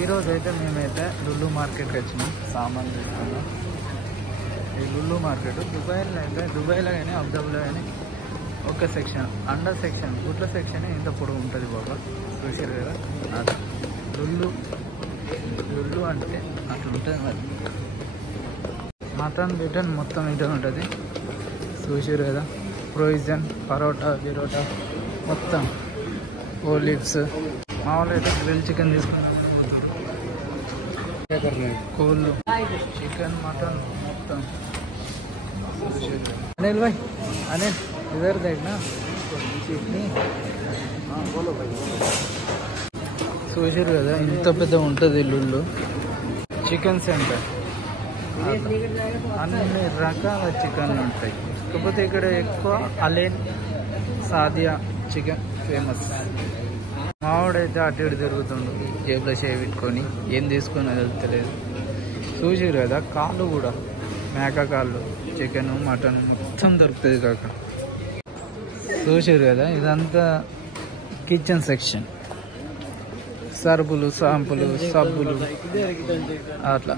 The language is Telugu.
ఈరోజు అయితే మేమైతే లుల్లు మార్కెట్కి వచ్చినాం, సామాన్లు తీసుకున్నాం. ఈ లుల్లు మార్కెట్ దుబాయ్లో కానీ అబుదాబిలో కానీ ఒక సెక్షన్, అండర్ సెక్షన్, గుడ్ల సెక్షన్ ఇంత పొడవు ఉంటుంది బాబా. చూసారు కదా, అది లుల్లు అంటే అట్లా ఉంటుంది. మరి మటన్ రిటర్న్ మొత్తం ఇదే ఉంటుంది. చూసారు కదా, ప్రొవిజన్, పరోటా గిరోటా మొత్తం, ఓలివ్స్. మా వాళ్ళు అయితే గ్రిల్ చికెన్ తీసుకున్నాం, కోళ్ళు, చికెన్, మటన్ మొత్తం. అనిల్ భాయ్, అనిల్ इधर देखना చట్నీ. చూసారు కదా, ఇంత పెద్ద ఉంటుంది లుల్లు చికెన్ సెంటర్. అన్ని రకాల చికెన్లు ఉంటాయి. కాకపోతే ఇక్కడ ఎక్కువ అలేన్, సాదియా చికెన్ ఫేమస్. మావాడైతే అటు ఇటు తిరుగుతుండు, జేబులో చేయి పెట్టుకొని ఏం తీసుకొని తెలియదు. చూసారు కదా, కాళ్ళు కూడా, మేక కాళ్ళు, చికెన్, మటన్ మొత్తం దొరుకుతుంది కాక. చూసారు కదా, ఇదంతా కిచెన్ సెక్షన్. సరుపులు, షాంపులు, సబ్బులు అట్లా